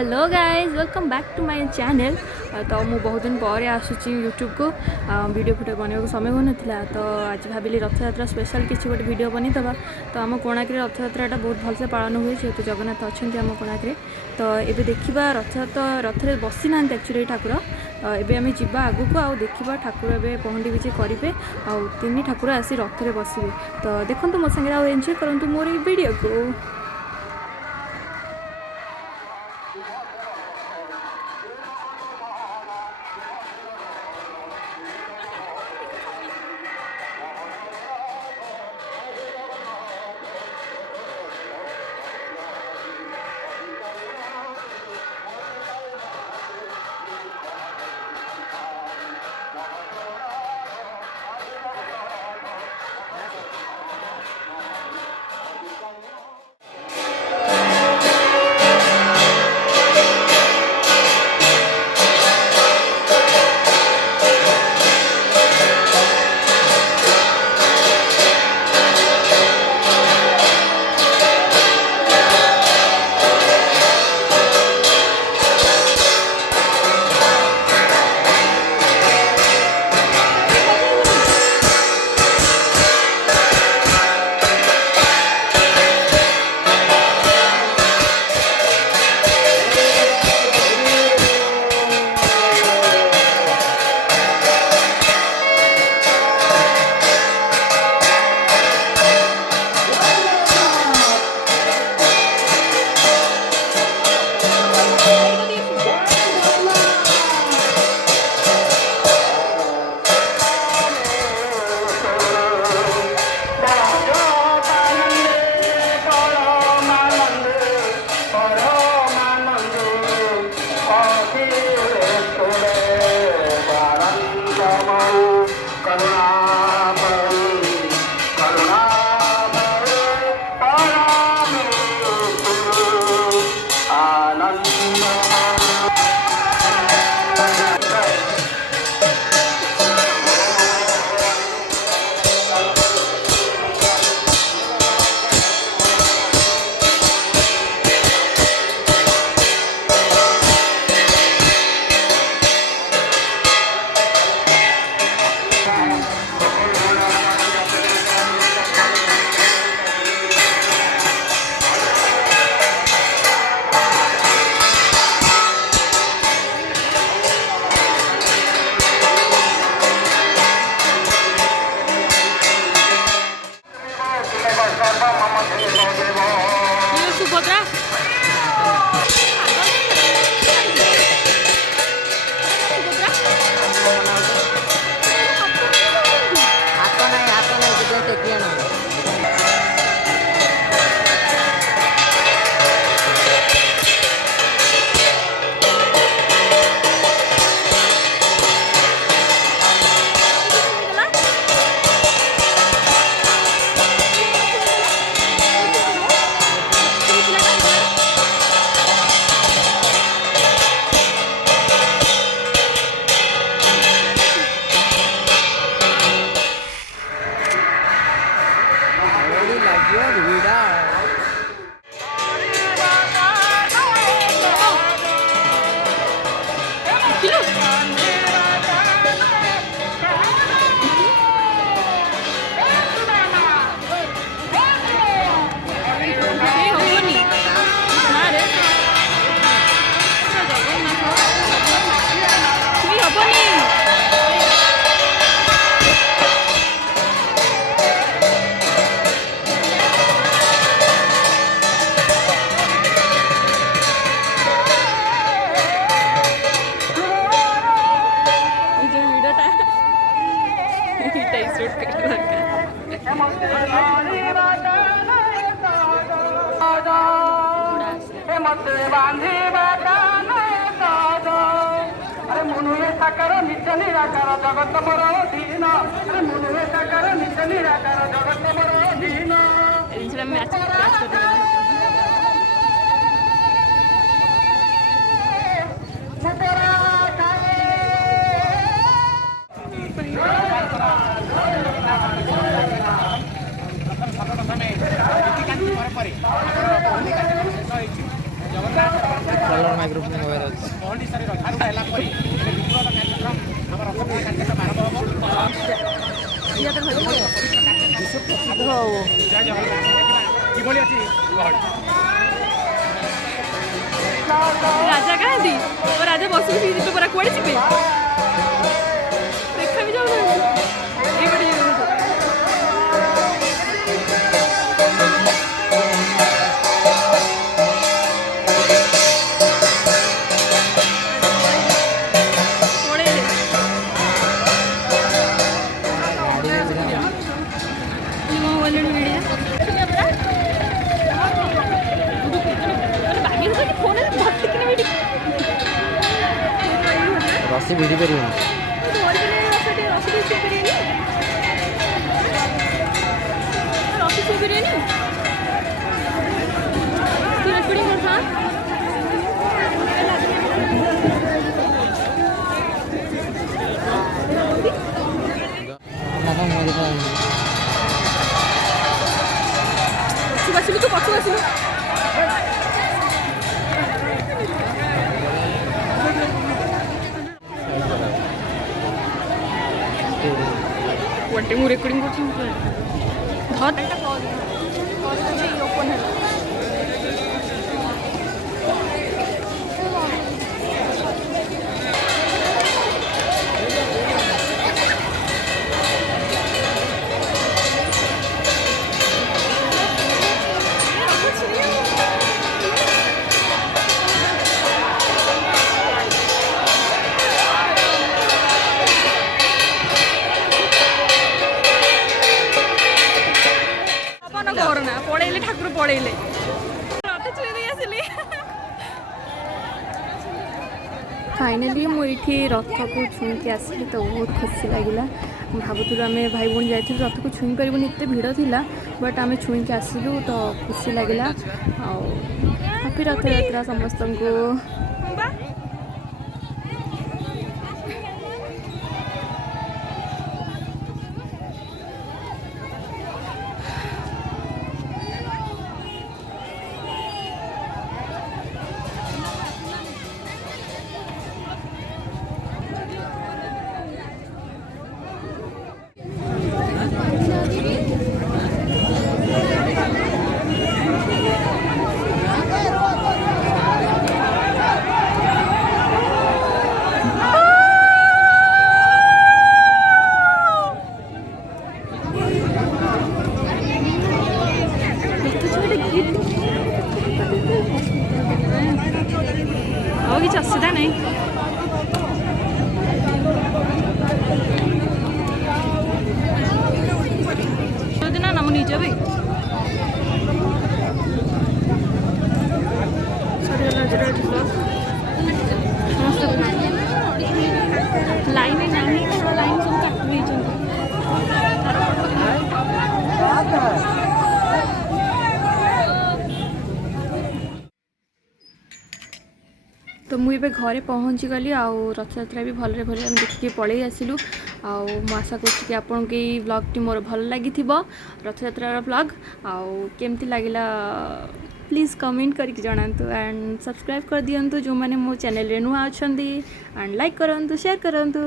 Hello guys welcome back to my channel. तो मु बहुत दिन पर आसूँ यूट्यूब को वीडियो फुटे बनवाक समय हो नाला। तो आज भाविली रथयात्रा स्पेशल किसी गोटे वीडियो बनीदवा। तो आम कोणार्क रथयात्रा बहुत भलसे पालन हुए जेहतु जगन्नाथ अच्छा आम कोणार्क। तो ये देखा रथ बसी ना एक्चुअली ठाकुर एबे आम जा आगू को देखा ठाकुर ए पहंडी विजे करेंगे तीन ठाकुर आसी रथ में बसवे। तो देखो मो संगे एंजॉय करूँ मोर वीडियो को। साकार निज निराकार जगत मोर दीन मुनुए साकार निज निराकार जगत मोर दीन कलर माइक्रो ଗହଳି ଶରୀର ଧାରୁଣା ହେଲା ପରେ ଏବେ ବିପ୍ଳବ କାର୍ଯ୍ୟକ୍ରମ ଆମ ରଥଯାତ୍ରା କାର୍ଯ୍ୟକ୍ରମ ଆରମ୍ଭ ହେବ। ଜୟ ଜଗନ୍ନାଥ। କିଭଳି ଅଛି ଗହଳି? ରାଜା କାହାନ୍ତି ରାଜା ବସିକି ଯିବେ ପରା କୁଆଡ଼େ ଯିବେ ଦେଖା ବି ଯାଉନାହାନ୍ତି ଏଇପଟେ ରସି ଭିଡ଼ି ପାରିବନି। ଆସିଲୁ ତୁ ପଛକୁ ଆସିଲୁ ଗୋଟେ ମୁଁ ରେକର୍ଡିଂ କରୁଛି ଓପନ୍ ହେଲା କରନା ପଳେଇଲେ ଠାକୁର ପଳେଇଲେ ମତେ ଛୁଇଁ ଦେଇ ଆସିଲି फाइनाली मुझे रथ को छुई के आसली तो बहुत खुशी लगे भावुलु आम भाई भौणी जाइए रथ को छुई पार्बन एत भिड़ था बट आम छुई के आसलु तो खुशी लगे हैप्पी रथ यात्रा समस्त को। और किसी असुविधा नहीं ना ना मुझे भी लाइन नहीं थोड़ा लाइन सब काट तो मुझे घरे पहुँची गली आउ रथयात्रा भी भल भले आम देखिए पलि आसलु आशा कर आपन के ब्लॉग टी मोर भल लगी रथयात्रा ब्लॉग आउ केमती लगिला प्लीज़ कमेंट करके जनातु एंड सब्सक्राइब कर दियंतु जो मैंने मो चैनल रे नुआ अछंदी एंड लाइक करंतु शेयर करंतु।